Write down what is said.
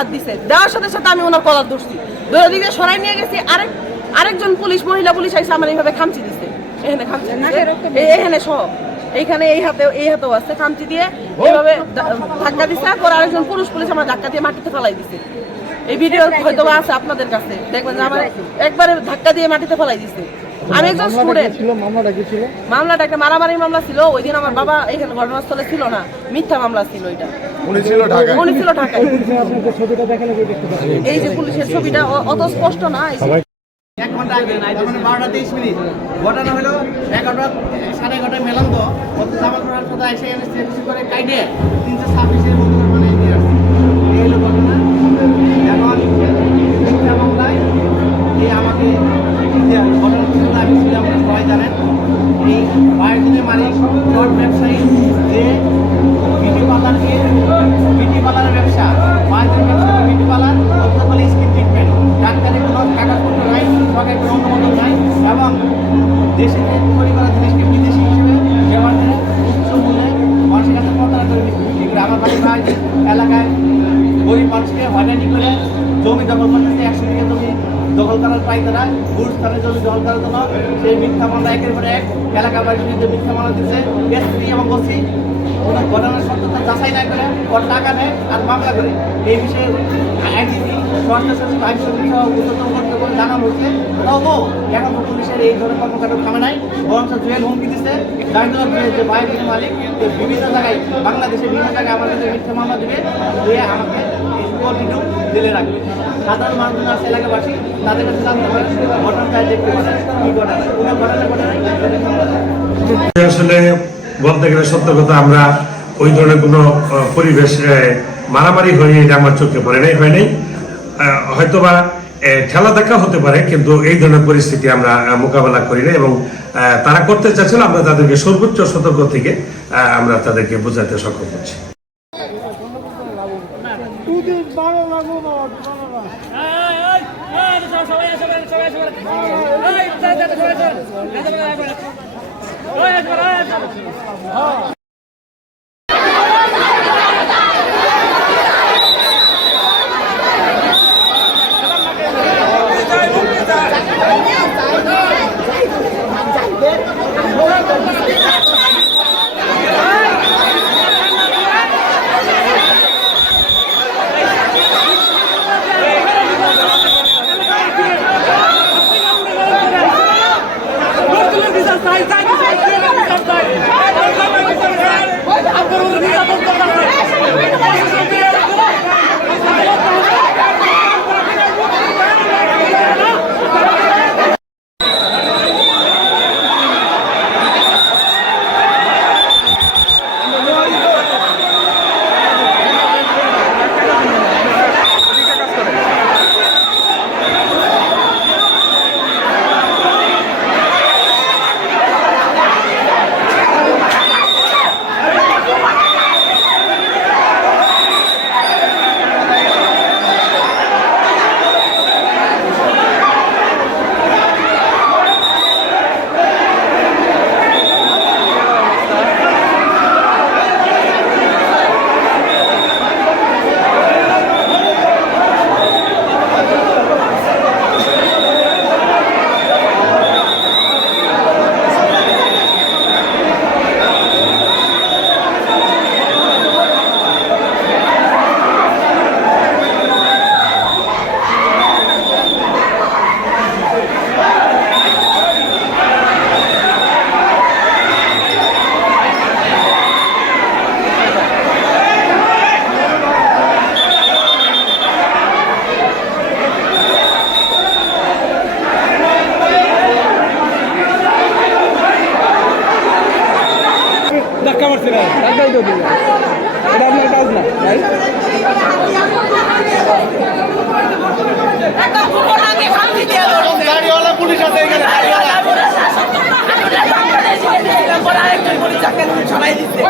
হাত দিছে দেওয়ার সাথে সাথে আমি ওনার কলার ধরছি ধরে দিকে সরাই নিয়ে গেছি আরেকজন পুলিশ মহিলা পুলিশ আইসা আমার এইভাবে খামচি দিছে এখানে খামচি এখানে সহ এইখানে এই হাতেও আছে খামচি দিয়ে এইভাবে ধাক্কা দিছে আর আরেকজন পুরুষ পুলিশ আমার ধাক্কা দিয়ে মাটিতে ফেলাই দিছে এই ভিডিও হয়তো আছে আপনাদের কাছে দেখবেন যে আমার একবারে ধাক্কা দিয়ে মাটিতে ফেলাই দিছে আমি একজন স্টুডেন্ট মামলাটা একটা মারামারি মামলা ছিল ওই দিন আমার বাবা এখানে ঘটনাস্থলে ছিল না মিথ্যা মামলা ছিল ওইটা উনি ছিল ঢাকায় এই যে পুলিশের ছবিটা অত স্পষ্ট না 1 ঘন্টা আগে 12:23 মিনিট ঘটনা হলো 11:30 মেলান্ত জামাল করার কথা এসে এসে করে কাইডে 326 এর মতো মানে দিয়ে আসছে এই হলো ঘটনা এখন মিথ্যা মামলায় এই আমাকে ঘটনা আমি ছিলাম সবাই জানেন এই বায়োজিনের মালিক প্লট ব্যবসায়ী যে বিউটি পার্লারের ব্যবসা বায়োজিন ব্যবসা বিউটি পার্লার অর্থকলি স্কিন ট্রিটমেন্ট ডাক্তারি কোনো কাগজপত্র নাই সরকারি কোনো অনুমোদন নাই এবং দেশে তৈরি করা জিনিসকে বিদেশি হিসেবে ব্যবহার করে উচ্চ মূল্যে মানুষের কাছে প্রতারণা করে বিক্রি করে আমার বাড়ি ভাই এলাকায় গরিব মানুষকে হয়রানি করে জমি দখল করতেছে 100 বিঘা জমি দখল করার পাইতারা গুরুস্থানে জমি দখল করার জন্য সেই মিথ্যা মামলা একের পর এক এলাকাবাসীর বিরুদ্ধে মিথ্যা মামলা দিচ্ছে এসপি এবং ওসি কোনো ঘটনার সত্যতা যাচাই না করে ওর টাকা নেয় আর মামলা করে এই বিষয়ে আইনজীবী স্বরাষ্ট্র সচিব আইন সচিব সহ উচ্চতম কর্তৃপক্ষ জানানো হচ্ছে তবুও এখন তো পুলিশের এই ধরনের কর্মকাণ্ড থামে নাই বরঞ্চ জুয়েল হুমকি দিচ্ছে দায়িত্ব যে বায়োজিনের মালিক বিভিন্ন জায়গায় বাংলাদেশের বিভিন্ন জায়গায় আমার কাছে মিথ্যা মামলা দেবে দিয়ে আমাকে কন্টিনিউ জেলে রাখবে সাধারণ মানুষজন আছে এলাকাবাসী তাদের কাছে জানতে পারে ঘটনা চাই দেখতে পারে কি ঘটনা কোনো ঘটনা ঘটে নাই আসলে বলতে গেলে সত্য কথা আমরা ওই ধরনের কোনো পরিবেশ মারামারি হয়ে এটা আমার চোখে পড়ে নাই হয় নাই হয়তোবা ঠেলা দেখা হতে পারে কিন্তু এই ধরনের পরিস্থিতি আমরা মোকাবেলা করি না এবং তারা করতে চাচ্ছিল আমরা তাদেরকে সর্বোচ্চ সতর্ক থেকে আমরা তাদেরকে বোঝাতে সক্ষম হচ্ছি Sai, টাকাই তো দিন এটা আপনার কাজ না ভাই একটা ঘটনাকে খামতি দিয়ে ধরো গাড়িওয়ালা পুলিশ আছে এখানে গাড়িওয়ালা আরেকজন পুলিশ চাকরি ছড়াই দিচ্ছে